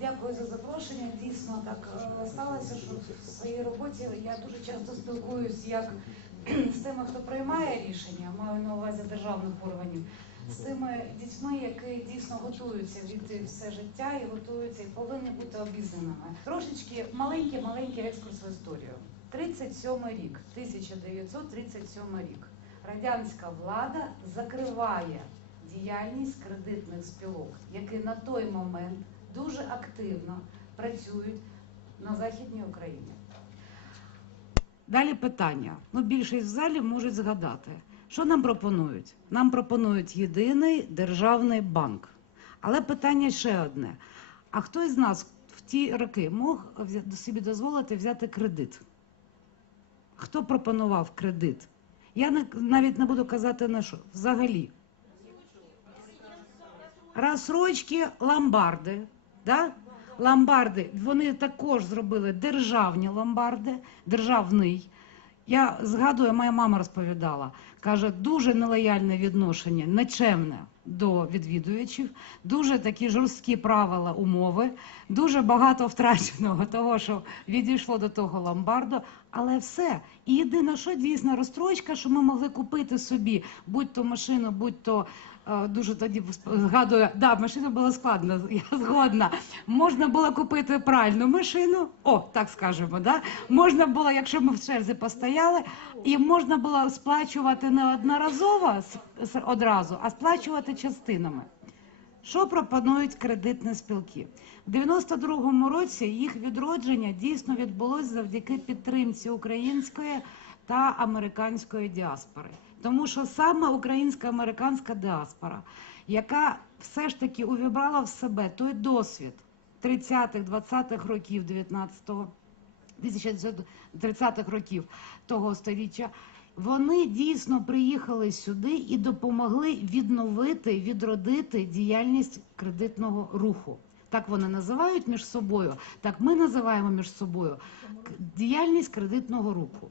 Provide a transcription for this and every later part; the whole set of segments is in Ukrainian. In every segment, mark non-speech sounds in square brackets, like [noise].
Дякую за запрошення. Дійсно так е, сталося, що в своїй роботі я дуже часто спілкуюсь як з тими, хто приймає рішення, маю на увазі державних органів, з тими дітьми, які дійсно готуються від все життя і готуються і повинні бути обізнаними. Трошечки маленький маленький екскурс в історію. 37 рік, 1937 рік. Радянська влада закриває діяльність кредитних спілок, які на той момент дуже активно працюють на Західній Україні. Далі питання. Ну, більшість в залі можуть згадати. Що нам пропонують? Нам пропонують єдиний державний банк. Але питання ще одне: а хто із нас в ті роки мог собі дозволити взяти кредит? Хто пропонував кредит? Я не, навіть не буду казати на що. Взагалі. Розсрочки, ломбарди. Да? Ломбарди, вони також зробили державні ломбарди, державний. Я згадую, моя мама розповідала, каже, дуже нелояльне відношення, нечемне до відвідувачів, дуже такі жорсткі правила, умови, дуже багато втраченого [laughs] того, що відійшло до того ломбарду, але все. І єдине, що дійсно розстрочка, що ми могли купити собі, будь то машину, будь то е, дуже тоді згадую, да, машина була складна, [laughs] я згодна. Можна було купити пральну машину, о, так скажемо, да? можна було, якщо ми в черзі постояли, і можна було сплачувати не одноразово одразу, а сплачувати частинами. Що пропонують кредитні спілки? В 92-му році їх відродження дійсно відбулось завдяки підтримці української та американської діаспори. Тому що саме українська американська діаспора, яка все ж таки увібрала в себе той досвід 30-х, 20-х років 19-го 1930-х років того століття, вони дійсно приїхали сюди і допомогли відновити, відродити діяльність кредитного руху. Так вони називають між собою, так ми називаємо між собою діяльність кредитного руху.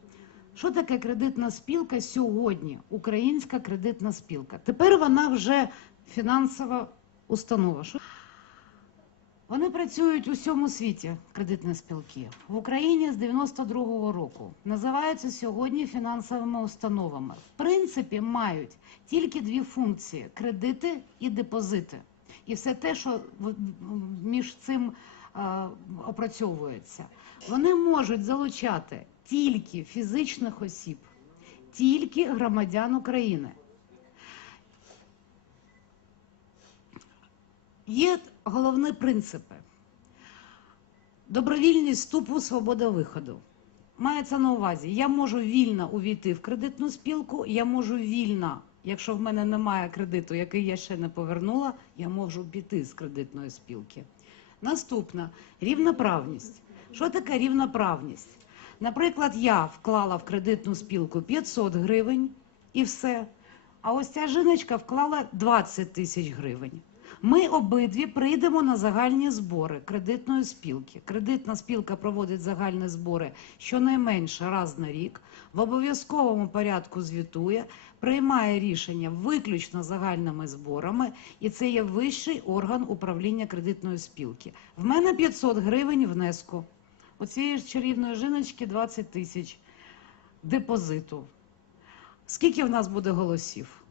Що таке кредитна спілка сьогодні? Українська кредитна спілка. Тепер вона вже фінансова установа. Вони працюють у всьому світі, кредитні спілки. В Україні з 92-го року. Називаються сьогодні фінансовими установами. В принципі, мають тільки дві функції: кредити і депозити. І все те, що між цим опрацьовується. Вони можуть залучати тільки фізичних осіб, тільки громадян України. Є головні принципи. Добровільність вступу, свобода виходу. Мається на увазі, я можу вільно увійти в кредитну спілку, я можу вільно, якщо в мене немає кредиту, який я ще не повернула, я можу піти з кредитної спілки. Наступна рівноправність. Що таке рівноправність? Наприклад, я вклала в кредитну спілку 500 гривень і все. А ось ця жіночка вклала 20 тисяч гривень. Ми обидві прийдемо на загальні збори кредитної спілки. Кредитна спілка проводить загальні збори щонайменше раз на рік, в обов'язковому порядку звітує, приймає рішення виключно загальними зборами, і це є вищий орган управління кредитної спілки. В мене 500 гривень внеску. У цієї ж чарівної жіночки 20 тисяч депозиту. Скільки в нас буде голосів?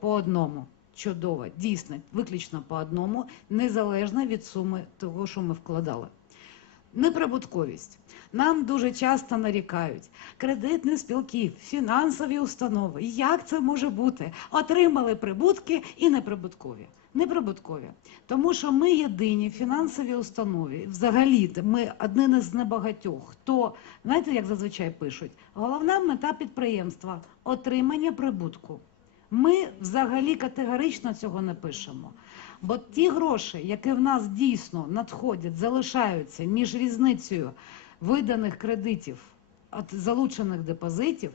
По одному. Чудово, дійсно, виключно по одному, незалежно від суми того, що ми вкладали. Неприбутковість. Нам дуже часто нарікають кредитні спілки, фінансові установи. Як це може бути? Отримали прибутки і неприбуткові. Неприбуткові. Тому що ми єдині фінансові установи, взагалі, ми одні з небагатьох, хто, знаєте, як зазвичай пишуть, головна мета підприємства отримання прибутку. Ми взагалі категорично цього не пишемо. Бо ті гроші, які в нас дійсно надходять, залишаються між різницею виданих кредитів від залучених депозитів,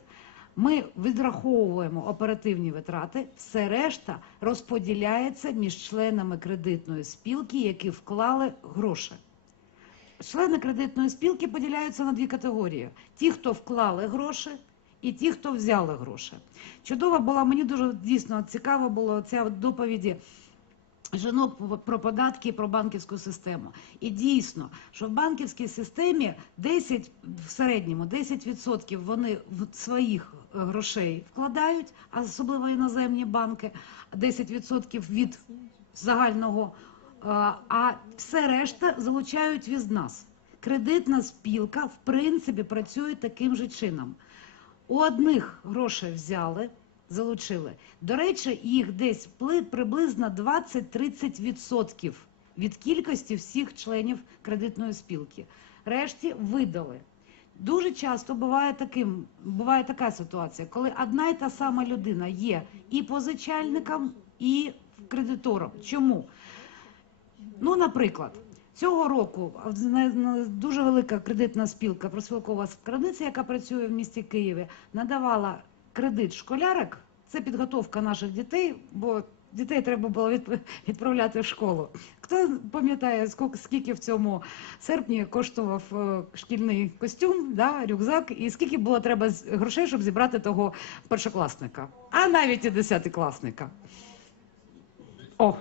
ми відраховуємо оперативні витрати, все решта розподіляється між членами кредитної спілки, які вклали гроші. Члени кредитної спілки поділяються на дві категорії: ті, хто вклали гроші, і ті, хто взяли гроші. Чудово було, мені дуже дійсно цікаво було ця доповіді жінок про податки, про банківську систему. І дійсно, що в банківській системі 10, в середньому 10% вони в своїх грошей вкладають, а особливо іноземні банки, 10% від загального, е, а все решта залучають від нас. Кредитна спілка, в принципі, працює таким же чином. У одних грошей взяли, залучили. До речі, їх десь приблизно 20-30% від кількості всіх членів кредитної спілки. Решті видали. Дуже часто буває таким, буває така ситуація, коли одна й та сама людина є і позичальником, і кредитором. Чому? Ну, наприклад, цього року дуже велика кредитна спілка, проспілкова кредиця, яка працює в місті Києві, надавала кредит школярок. Це підготовка наших дітей, бо дітей треба було відп- відправляти в школу. Хто пам'ятає, скільки- в цьому серпні коштував е, шкільний костюм, да, рюкзак, і скільки було треба грошей, щоб зібрати того першокласника, а навіть і десятикласника. О,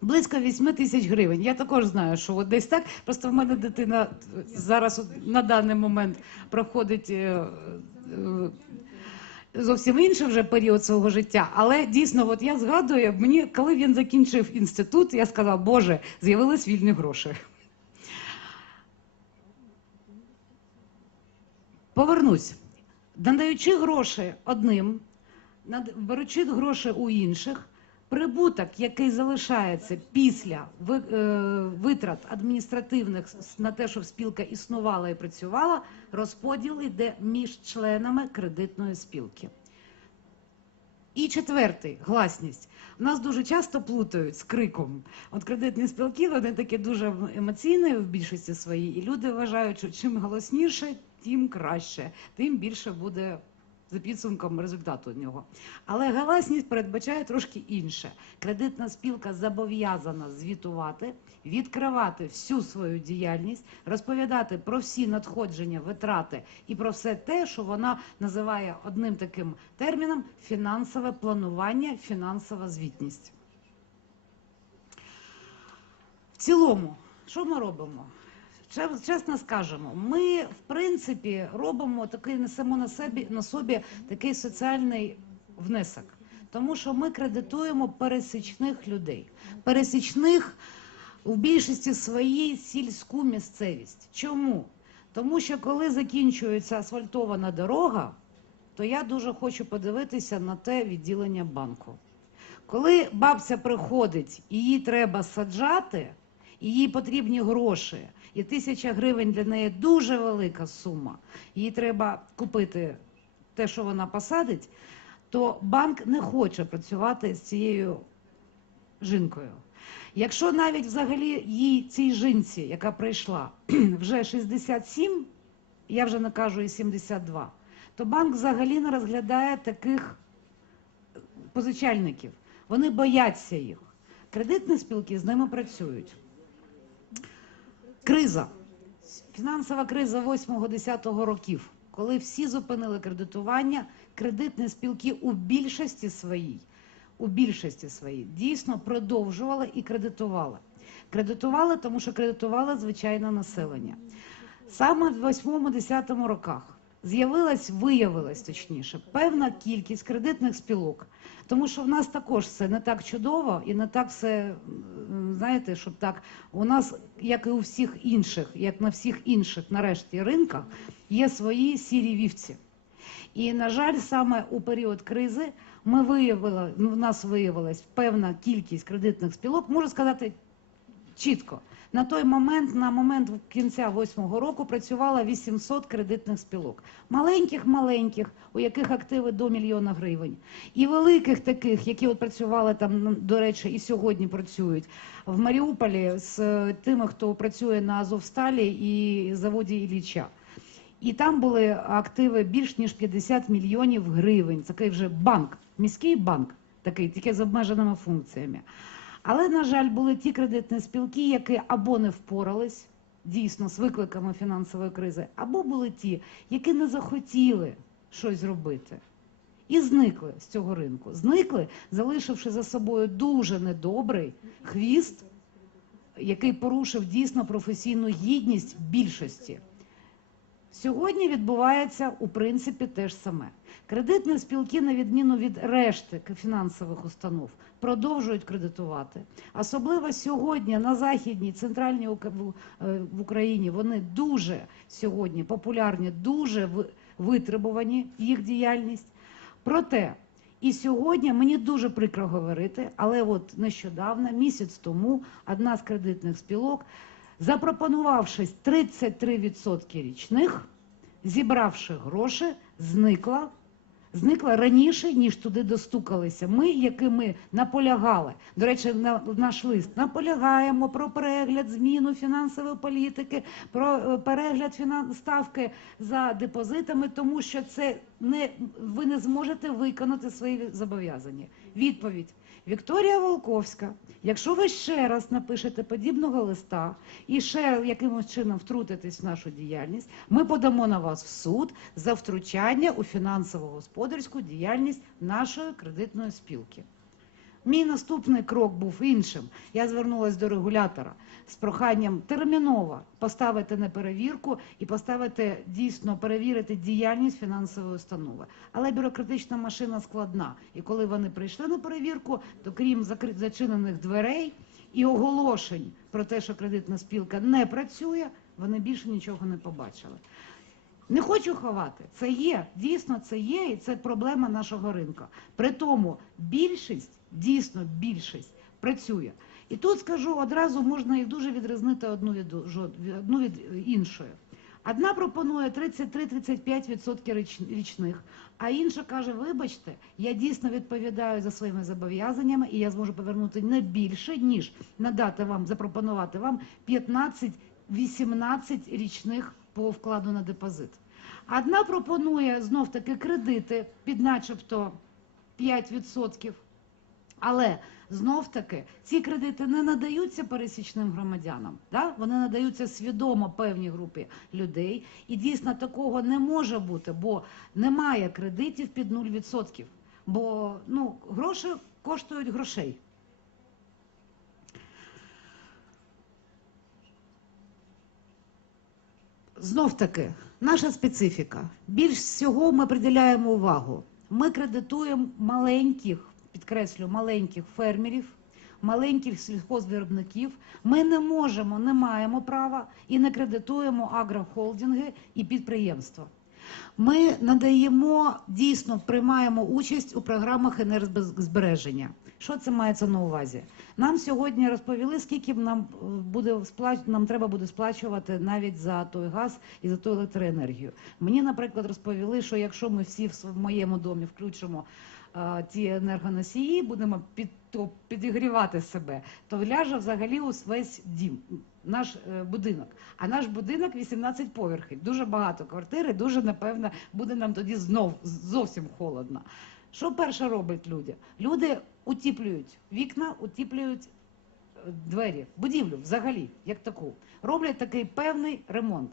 Близько 8 тисяч гривень. Я також знаю, що от десь так. Просто в мене дитина зараз на даний момент проходить е, е, зовсім інший вже період свого життя. Але дійсно, от я згадую, мені, коли він закінчив інститут, я сказала, Боже, з'явились вільні гроші. Повернусь. Надаючи гроші одним, беручи гроші у інших, прибуток, який залишається після е, витрат адміністративних на те, щоб спілка існувала і працювала, розподіл йде між членами кредитної спілки. І четвертий гласність. Нас дуже часто плутають з криком. От кредитні спілки вони такі дуже емоційні в більшості своїй, і люди вважають, що чим голосніше, тим краще, тим більше буде за підсумком результату нього. Але галасність передбачає трошки інше. Кредитна спілка зобов'язана звітувати, відкривати всю свою діяльність, розповідати про всі надходження, витрати і про все те, що вона називає одним таким терміном фінансове планування, фінансова звітність. В цілому, що ми робимо? Че- Чесно скажемо, ми в принципі робимо такий несемо на собі на собі такий соціальний внесок, тому що ми кредитуємо пересічних людей, пересічних у більшості своїй сільську місцевість. Чому? Тому що коли закінчується асфальтована дорога, то я дуже хочу подивитися на те відділення банку. Коли бабця приходить і їй треба саджати, їй потрібні гроші, і тисяча гривень для неї дуже велика сума, їй треба купити те, що вона посадить, то банк не хоче працювати з цією жінкою. Якщо навіть взагалі їй цій жінці, яка прийшла, [clears throat] вже 67, я вже не кажу і 72, то банк взагалі не розглядає таких позичальників. Вони бояться їх. Кредитні спілки з ними працюють. Криза. Фінансова криза 8-10 років, коли всі зупинили кредитування, кредитні спілки у більшості своїй, у більшості своїй дійсно продовжували і кредитували. Кредитували, тому що кредитували звичайне населення. Саме в 8-10 роках з'явилась, виявилась точніше, певна кількість кредитних спілок, тому що в нас також все не так чудово і не так все, знаєте, щоб так у нас, як і у всіх інших, як на всіх інших, нарешті, ринках, є свої сірі вівці. І, на жаль, саме у період кризи ми виявили, ну, в нас виявилась певна кількість кредитних спілок, можу сказати чітко. На той момент, на момент кінця восьмого року, працювало 800 кредитних спілок. Маленьких, маленьких, у яких активи до мільйона гривень, і великих таких, які от працювали там, ну, до речі, і сьогодні працюють в Маріуполі з е, тими, хто працює на Азовсталі і заводі Ілліча. І там були активи більш ніж 50 мільйонів гривень. Такий вже банк, міський банк, такий тільки з обмеженими функціями. Але, на жаль, були ті кредитні спілки, які або не впорались дійсно з викликами фінансової кризи, або були ті, які не захотіли щось зробити. і зникли з цього ринку. Зникли, залишивши за собою дуже недобрий хвіст, який порушив дійсно професійну гідність більшості. Сьогодні відбувається у принципі те ж саме. Кредитні спілки, на відміну від решти фінансових установ, продовжують кредитувати. Особливо сьогодні на західній центральній в- е, Україні вони дуже сьогодні популярні, дуже ви- витребувані їх діяльність. Проте і сьогодні мені дуже прикро говорити, але от нещодавно, місяць тому, одна з кредитних спілок, запропонувавши 33% річних, зібравши гроші, зникла. Зникла раніше, ніж туди достукалися. Ми, якими наполягали. До речі, на наш лист наполягаємо про перегляд зміну фінансової політики, про е, перегляд фінан... ставки за депозитами, тому що це не ви не зможете виконати свої зобов'язання. Відповідь Вікторія Волковська. Якщо ви ще раз напишете подібного листа і ще якимось чином втрутитесь в нашу діяльність, ми подамо на вас в суд за втручання у фінансово-господарську діяльність нашої кредитної спілки. Мій наступний крок був іншим. Я звернулася до регулятора з проханням терміново поставити на перевірку і поставити дійсно перевірити діяльність фінансової установи. Але бюрократична машина складна. І коли вони прийшли на перевірку, то крім зачинених дверей і оголошень про те, що кредитна спілка не працює, вони більше нічого не побачили. Не хочу ховати. Це є, дійсно це є, і це проблема нашого ринку. При тому більшість, дійсно більшість працює. І тут скажу одразу можна їх дуже відрізнити одну від, одну від іншої. Одна пропонує 33-35% річ- річних, а інша каже: вибачте, я дійсно відповідаю за своїми зобов'язаннями, і я зможу повернути не більше, ніж надати вам, запропонувати вам 15-18 річних по вкладу на депозит. Одна пропонує знов таки кредити під начебто 5%. Але знов таки ці кредити не надаються пересічним громадянам. Да? Вони надаються свідомо певній групі людей. І дійсно такого не може бути, бо немає кредитів під 0%. Бо ну, гроші коштують грошей. Знов таки, наша специфіка. Більш всього ми приділяємо увагу. Ми кредитуємо маленьких, підкреслю, маленьких фермерів, маленьких сільхозвиробників. Ми не можемо, не маємо права і не кредитуємо агрохолдинги і підприємства. Ми надаємо дійсно приймаємо участь у програмах енергозбереження. Що це мається на увазі? Нам сьогодні розповіли, скільки нам е, буде сплач... нам треба буде сплачувати навіть за той газ і за ту електроенергію. Мені, наприклад, розповіли, що якщо ми всі в моєму домі включимо е, ті енергоносії, будемо під, то, підігрівати себе, то ляже взагалі ус весь дім, наш е, будинок. А наш будинок 18 поверхів, дуже багато квартир, і дуже напевно буде нам тоді знов зовсім холодно. Що перше роблять люди? Люди утіплюють вікна, утіплюють е, двері, будівлю взагалі, як таку. Роблять такий певний ремонт.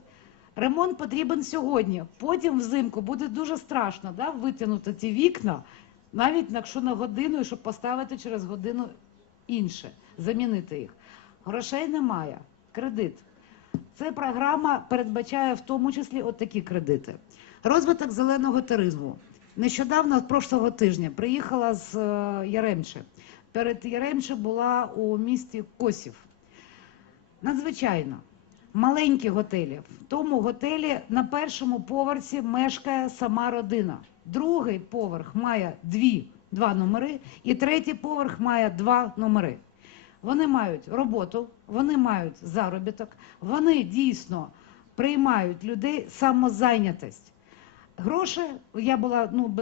Ремонт потрібен сьогодні. Потім взимку буде дуже страшно да, витягнути ті вікна, навіть якщо на годину, щоб поставити через годину інше, замінити їх. Грошей немає. Кредит. Ця програма передбачає в тому числі от такі кредити. Розвиток зеленого туризму. Нещодавно, прошлого тижня, приїхала з е, Яремче. Перед Яремче була у місті Косів. Надзвичайно. Маленькі готелі. В тому готелі на першому поверсі мешкає сама родина. Другий поверх має дві, два номери, і третій поверх має два номери. Вони мають роботу, вони мають заробіток, вони дійсно приймають людей самозайнятість. Гроші я була ну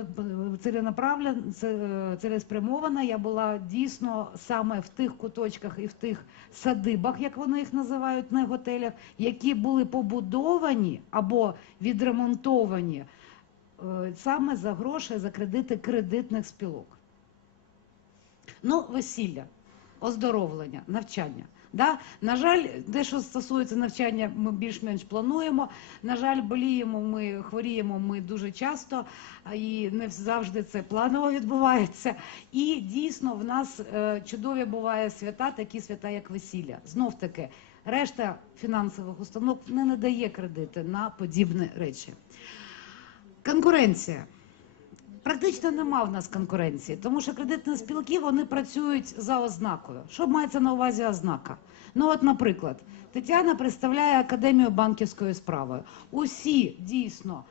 е, цілеспрямована. Я була дійсно саме в тих куточках і в тих садибах, як вони їх називають, не готелях, які були побудовані або відремонтовані саме за гроші, за кредити кредитних спілок. Ну, весілля, оздоровлення, навчання. Да? На жаль, те, що стосується навчання, ми більш-менш плануємо. На жаль, боліємо ми, хворіємо ми дуже часто, і не завжди це планово відбувається. І дійсно в нас е, чудові буває свята, такі свята, як весілля. Знов таки, решта фінансових установ не надає кредити на подібні речі. Конкуренція. Практично нема в нас конкуренції, тому що кредитні спілки вони працюють за ознакою. Що мається на увазі ознака? Ну, от, наприклад, Тетяна представляє академію банківської справи. Усі дійсно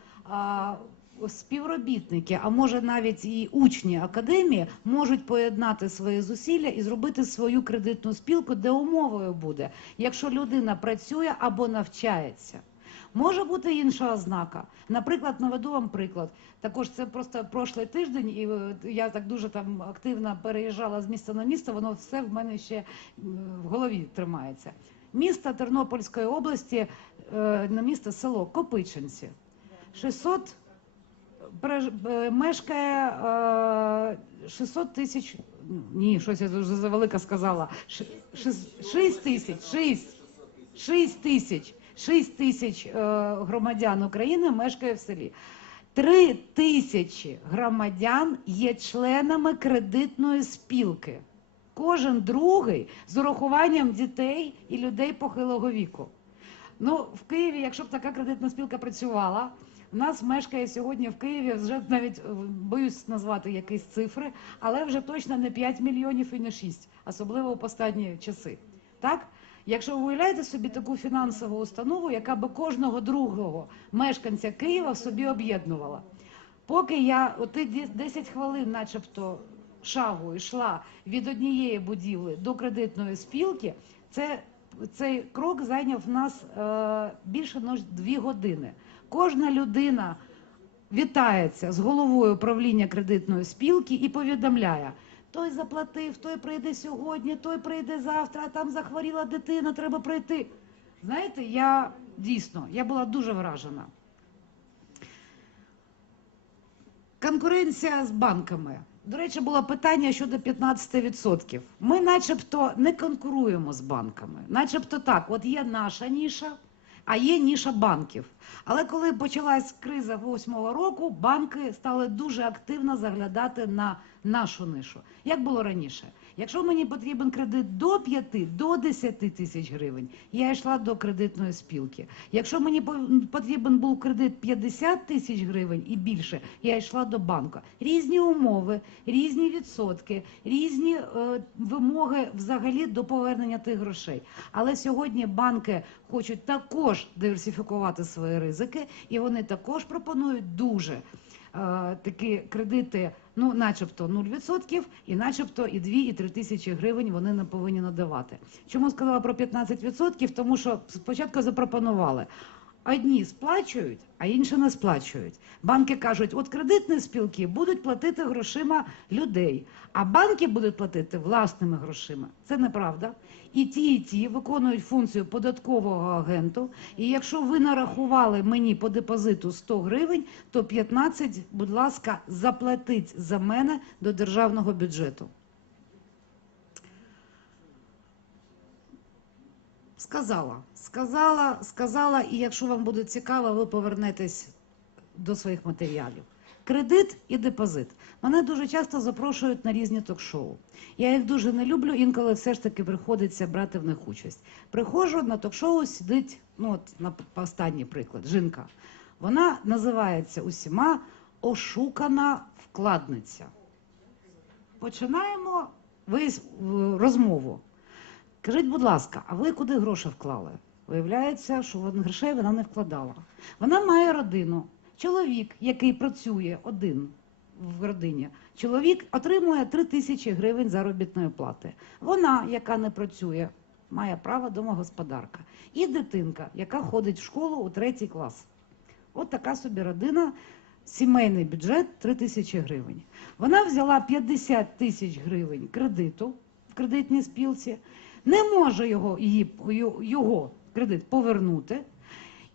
співробітники, а може навіть і учні академії, можуть поєднати свої зусилля і зробити свою кредитну спілку, де умовою буде, якщо людина працює або навчається. Може бути інша ознака. Наприклад, наведу вам приклад. Також це просто прошлий тиждень, і е, я так дуже там активно переїжджала з міста на місто. Воно все в мене ще в голові тримається. Місто Тернопільської області, е, на місто село Копичинці. 600 переж- е, мешкає е, 600 тисяч. Ні, щось я дуже завелика сказала. 6 тисяч, 6. 6 тисяч. 6 тисяч е, громадян України мешкає в селі. 3 тисячі громадян є членами кредитної спілки. Кожен другий з урахуванням дітей і людей похилого віку. Ну, в Києві, якщо б така кредитна спілка працювала, у нас мешкає сьогодні в Києві, вже навіть е, боюсь назвати якісь цифри, але вже точно не 5 мільйонів і не 6, особливо в останні часи. Так? Якщо ви уявляєте собі таку фінансову установу, яка би кожного другого мешканця Києва собі об'єднувала. Поки я оти 10 хвилин, начебто, шагу йшла від однієї будівлі до кредитної спілки, це, цей крок зайняв нас е, більше ніж 2 години. Кожна людина вітається з головою правління кредитної спілки і повідомляє. Той заплатив, той прийде сьогодні, той прийде завтра, а там захворіла дитина, треба прийти. Знаєте, я дійсно я була дуже вражена. Конкуренція з банками. До речі, було питання щодо 15%. Ми начебто не конкуруємо з банками. Начебто так, от є наша ніша, а є ніша банків. Але коли почалась криза восьмого року, банки стали дуже активно заглядати на нашу нишу. Як було раніше? Якщо мені потрібен кредит до 5, до 10 тисяч гривень, я йшла до кредитної спілки. Якщо мені потрібен був кредит 50 тисяч гривень і більше, я йшла до банка. Різні умови, різні відсотки, різні е, вимоги взагалі до повернення тих грошей. Але сьогодні банки хочуть також диверсифікувати свої ризики, і вони також пропонують дуже е, такі кредити, ну, начебто 0%, і начебто і 2, і 3 тисячі гривень вони не повинні надавати. Чому сказала про 15%? Тому що спочатку запропонували. Одні сплачують, а інші не сплачують. Банки кажуть, от кредитні спілки будуть платити грошима людей, а банки будуть платити власними грошима. Це неправда. І ті, і ті виконують функцію податкового агенту. І якщо ви нарахували мені по депозиту 100 гривень, то 15, будь ласка, заплатить за мене до державного бюджету. Сказала, сказала, сказала, і якщо вам буде цікаво, ви повернетесь до своїх матеріалів. Кредит і депозит. Мене дуже часто запрошують на різні ток-шоу. Я їх дуже не люблю, інколи все ж таки приходиться брати в них участь. Приходжу на ток-шоу, сидить, ну от на останній приклад, жінка. Вона називається усіма ошукана вкладниця. Починаємо розмову. Кажіть, будь ласка, а ви куди гроші вклали? Виявляється, що грошей вона не вкладала. Вона має родину. Чоловік, який працює один в родині, чоловік отримує 3 тисячі гривень заробітної плати. Вона, яка не працює, має право домогосподарка. І дитинка, яка ходить в школу у третій клас. От така собі родина, сімейний бюджет 3 тисячі гривень. Вона взяла 50 тисяч гривень кредиту в кредитній спілці, не може його, її, його кредит повернути,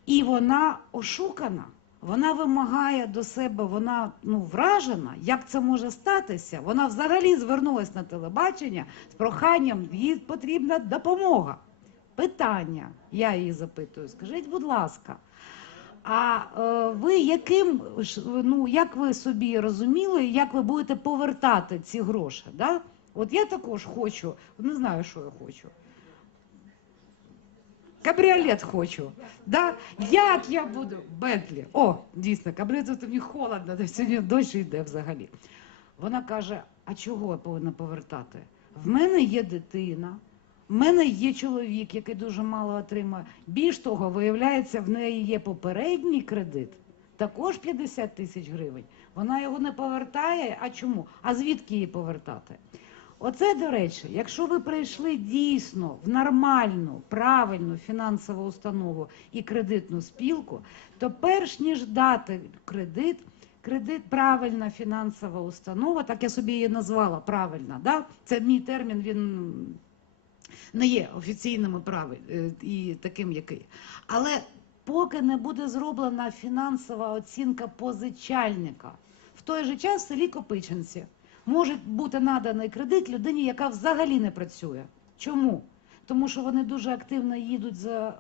і вона ошукана. Вона вимагає до себе, вона ну вражена, як це може статися. Вона взагалі звернулася на телебачення з проханням, їй потрібна допомога. питання, я її запитую, скажіть, будь ласка, а е, ви яким ну як ви собі розуміли, як ви будете повертати ці гроші? Да? От я також хочу, не знаю, що я хочу. Кабріолет хочу. Да? Як я буду? Бентлі. О, дійсно, кабріолет, це мені холодно, де сьогодні дощ йде взагалі. Вона каже: а чого я повинна повертати? В мене є дитина, в мене є чоловік, який дуже мало отримує. Більш того, виявляється, в неї є попередній кредит, також 50 тисяч гривень. Вона його не повертає. А чому? А звідки її повертати? Оце, до речі, якщо ви прийшли дійсно в нормальну, правильну фінансову установу і кредитну спілку, то перш ніж дати кредит, кредит правильна фінансова установа, так я собі її назвала правильна. Да? Це мій термін, він не є офіційним і правиль е, і таким, який. Але поки не буде зроблена фінансова оцінка позичальника, в той же час в селі Копичинці може бути наданий кредит людині, яка взагалі не працює. Чому? Тому що вони дуже активно їдуть за е,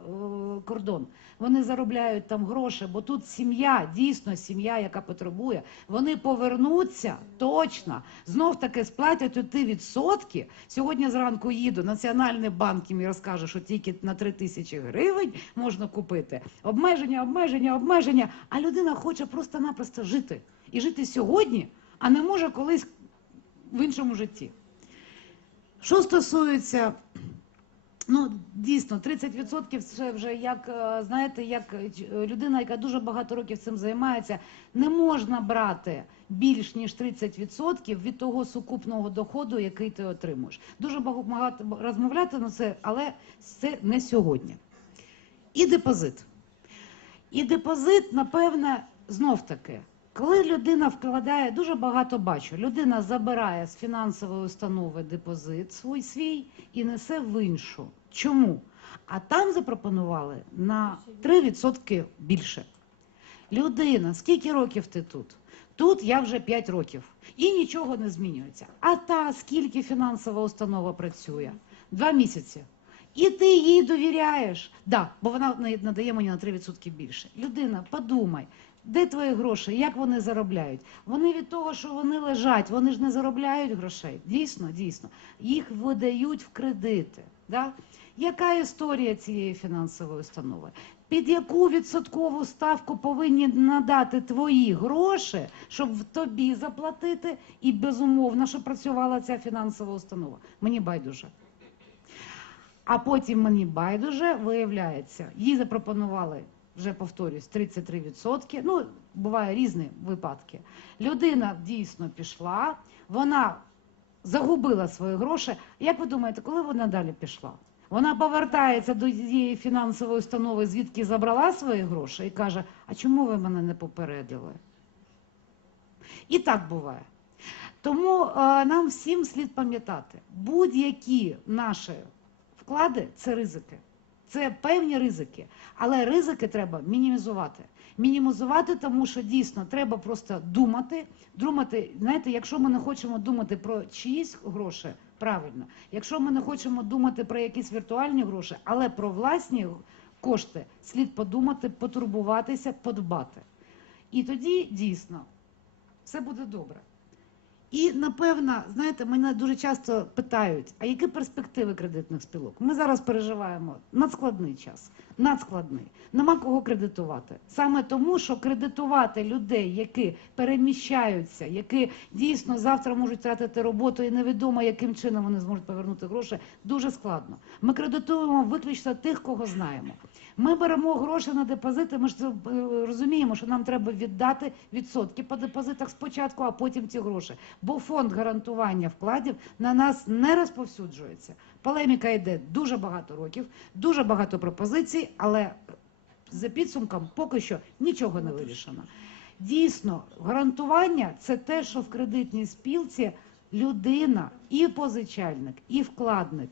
кордон. Вони заробляють там гроші, бо тут сім'я, дійсно сім'я, яка потребує. Вони повернуться точно. Знов таки сплатять оті відсотки. Сьогодні зранку їду, Національний банк мені розкаже, що тільки на 3 тисячі гривень можна купити. Обмеження, обмеження, обмеження. А людина хоче просто-напросто жити. І жити сьогодні, а не може колись в іншому житті. Що стосується, ну дійсно, 30% це вже як е, знаєте, як людина, яка дуже багато років цим займається, не можна брати більш ніж 30% від того сукупного доходу, який ти отримуєш. Дуже багато розмовляти на це, але це не сьогодні. І депозит. І депозит, напевне, знов таки. Коли людина вкладає, дуже багато бачу, людина забирає з фінансової установи депозит свій свій і несе в іншу. Чому? А там запропонували на 3% більше. Людина, скільки років ти тут? Тут я вже 5 років і нічого не змінюється. А та скільки фінансова установа працює? Два місяці. І ти їй довіряєш. Да, бо вона на- надає мені на 3% більше. Людина, подумай, де твої гроші, як вони заробляють? Вони від того, що вони лежать, вони ж не заробляють грошей. Дійсно, дійсно. Їх видають в кредити. Да? Яка історія цієї фінансової установи? Під яку відсоткову ставку повинні надати твої гроші, щоб тобі заплатити, і безумовно, щоб працювала ця фінансова установа? Мені байдуже. А потім мені байдуже виявляється, їй запропонували, вже повторюсь, 33%. Ну, буває різні випадки. Людина дійсно пішла, вона загубила свої гроші. Як ви думаєте, коли вона далі пішла? Вона повертається до її фінансової установи, звідки забрала свої гроші, і каже: А чому ви мене не попередили? І так буває. Тому е, нам всім слід пам'ятати, будь-які наші вклади це ризики. Це певні ризики, але ризики треба мінімізувати. Мінімізувати, тому що дійсно треба просто думати. Думати, знаєте, якщо ми не хочемо думати про чиїсь гроші, правильно, якщо ми не хочемо думати про якісь віртуальні гроші, але про власні кошти, слід подумати, потурбуватися, подбати. І тоді дійсно все буде добре. І напевно, знаєте, мене дуже часто питають, а які перспективи кредитних спілок? Ми зараз переживаємо надскладний час, надскладний. Нема кого кредитувати. Саме тому, що кредитувати людей, які переміщаються, які дійсно завтра можуть втратити роботу, і невідомо, яким чином вони зможуть повернути гроші, дуже складно. Ми кредитуємо виключно тих, кого знаємо. Ми беремо гроші на депозити. Ми ж е, розуміємо, що нам треба віддати відсотки по депозитах спочатку, а потім ці гроші. Бо фонд гарантування вкладів на нас не розповсюджується. Полеміка йде дуже багато років, дуже багато пропозицій, але за підсумком поки що нічого не вирішено. Дійсно, гарантування це те, що в кредитній спілці людина і позичальник, і вкладник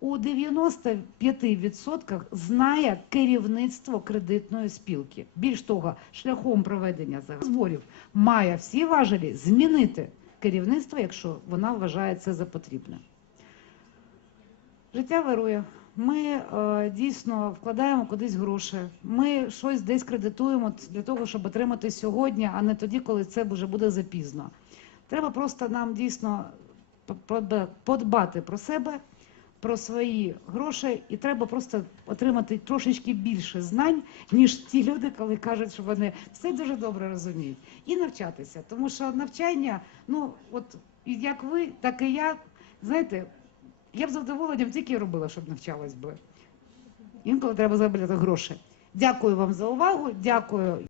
у 95% знає керівництво кредитної спілки. Більш того, шляхом проведення зборів має всі важелі змінити керівництво, якщо вона вважає це за потрібне. Життя вирує. Ми е, дійсно вкладаємо кудись гроші. Ми щось десь кредитуємо для того, щоб отримати сьогодні, а не тоді, коли це вже буде запізно. Треба просто нам дійсно подбати про себе, про свої гроші, і треба просто отримати трошечки більше знань, ніж ті люди, коли кажуть, що вони все дуже добре розуміють, і навчатися. Тому що навчання, ну от як ви, так і я, знаєте, я б задоволенням тільки робила, щоб навчалась би. Інколи треба заробляти гроші. Дякую вам за увагу. Дякую.